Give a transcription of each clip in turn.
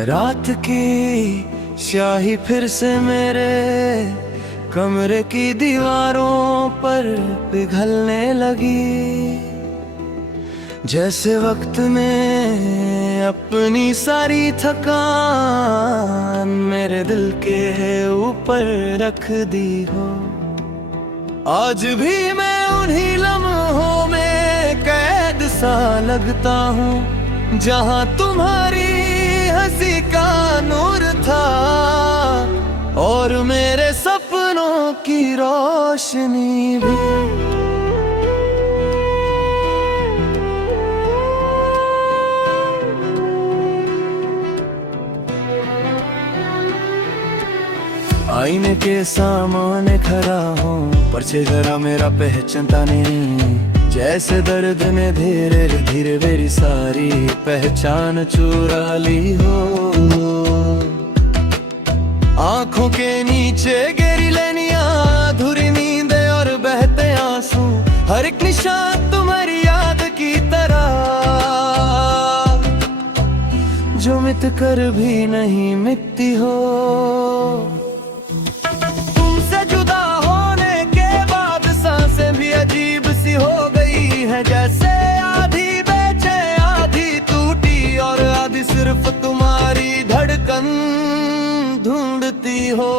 रात की स्याही फिर से मेरे कमरे की दीवारों पर पिघलने लगी, जैसे वक्त ने अपनी सारी थकान मेरे दिल के ऊपर रख दी हो। आज भी मैं उन्हीं लम्हों में कैद सा लगता हूँ, जहाँ तुम्हारी हंसी का नूर था और मेरे सपनों की रोशनी भी। आईने के सामने खड़ा हूँ, पर चेहरा मेरा पहचानता नहीं, जैसे दर्द ने धीरे धीरे मेरी सारी पहचान चुरा ली हो। आंखों के नीचे गहरी लेनिया, अधूरी नींदें और बहते आंसू, हर एक निशान तुम्हारी याद की तरह, जो मिट कर भी नहीं मिटती हो। जैसे आधी बेचे आधी टूटी और आधी सिर्फ तुम्हारी धड़कन ढूंढती हो।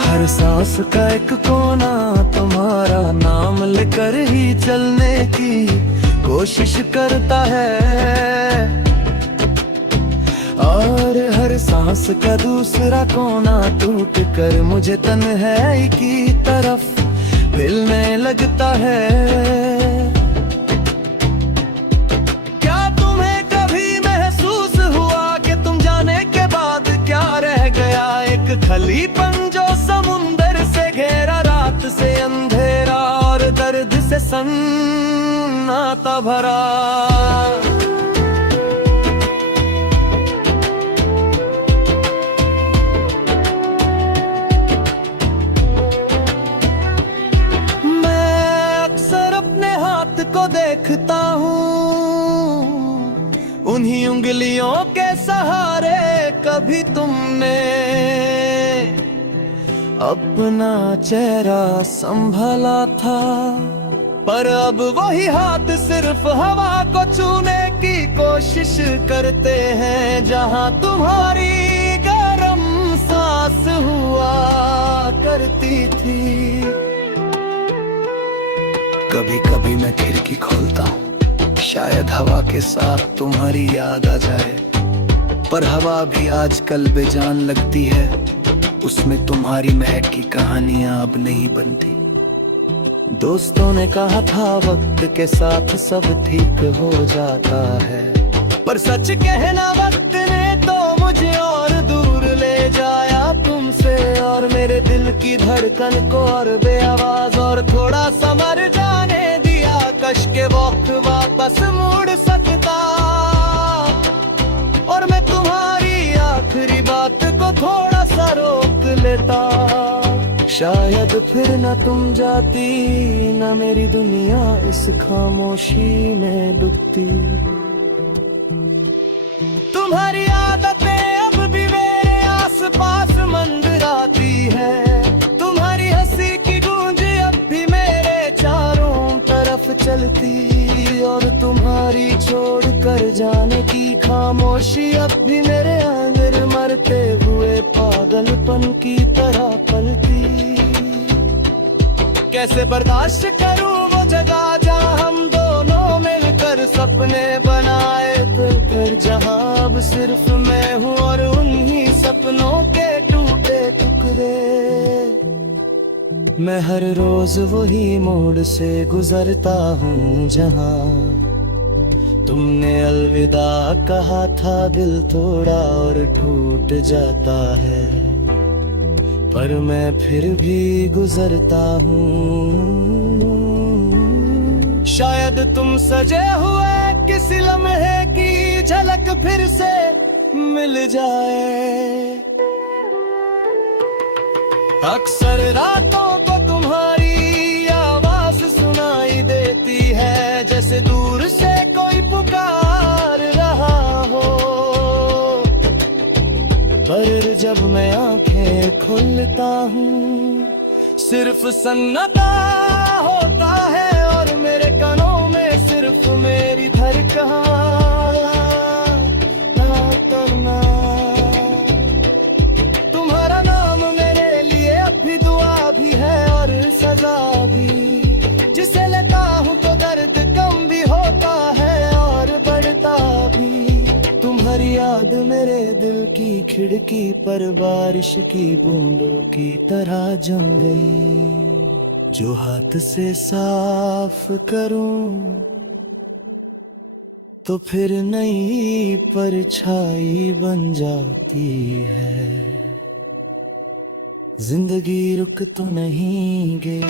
हर सांस का एक कोना तुम्हारा नाम लेकर ही चलने की कोशिश करता है, और हर सांस का दूसरा कोना टूट कर मुझे तन्हाई की तरफ मिलने लगता है। क्या तुम्हें कभी महसूस हुआ कि तुम जाने के बाद क्या रह गया, एक खलीपन जो समुंदर से घेरा, रात से अंधेरा और दर्द से सन्नाटा भरा। को देखता हूँ उन्हीं उंगलियों के सहारे, कभी तुमने अपना चेहरा संभाला था, पर अब वही हाथ सिर्फ हवा को छूने की कोशिश करते हैं, जहाँ तुम्हारी गरम सांस हुआ करती थी। कभी कभी मैं खिड़की खोलता हूँ, शायद हवा के साथ तुम्हारी याद आ जाए, पर हवा भी आजकल बेजान लगती है, उसमें तुम्हारी महक की कहानियां अब नहीं बनती। दोस्तों ने कहा था वक्त के साथ सब ठीक हो जाता है, पर सच कहना वक्त ने तो मुझे और दूर ले जाया तुमसे, और मेरे दिल की धड़कन को और बेआवाज और थोड़ा समर जाने दिया, कश के वक्त वापस मुड़ सकता, और मैं तुम्हारी आखिरी बात को थोड़ा सा रोक लेता। शायद फिर न तुम जाती, न मेरी दुनिया इस खामोशी में डूबती। तुम्हारी आदतें अब भी मेरे आसपास मंडराती है, तुम्हारी हंसी की गूंज अब भी मेरे चारों तरफ चलती, और तुम्हारी छोड़ कर जाने की खामोशी अब भी मेरे अंदर मरते हुए पागलपन की तरह पलती। कैसे बर्दाश्त करूं वो जगह जहां हम दोनों मिलकर सपने बनाए थे, फिर जहां अब सिर्फ मैं हूँ और उन्हीं सपनों के टूटे टुकड़े। मैं हर रोज वही मोड़ से गुजरता हूँ, जहाँ तुमने अलविदा कहा था, दिल थोड़ा और टूट जाता है, पर मैं फिर भी गुजरता हूँ। शायद तुम सजे हुए किसी लम्हे की झलक फिर से मिल जाए। अक्सर रातों को तुम्हारी आवाज सुनाई देती है, जैसे दूर से पर जब मैं आंखें खोलता हूँ सिर्फ सन्नाटा होता है और मेरे कानों में सिर्फ मेरी धड़कन करना। तुम्हारा नाम मेरे लिए अब भी दुआ भी है और सजा भी, जिसे लेता हूँ तो दर्द कम भी होता है और बढ़ता भी। तुम्हारी याद मेरे दिल की खिड़की पर बारिश की बूंदों की तरह जम गई। जो हाथ से साफ करूं तो फिर नई परछाई बन जाती है। जिंदगी रुक तो नहीं गई।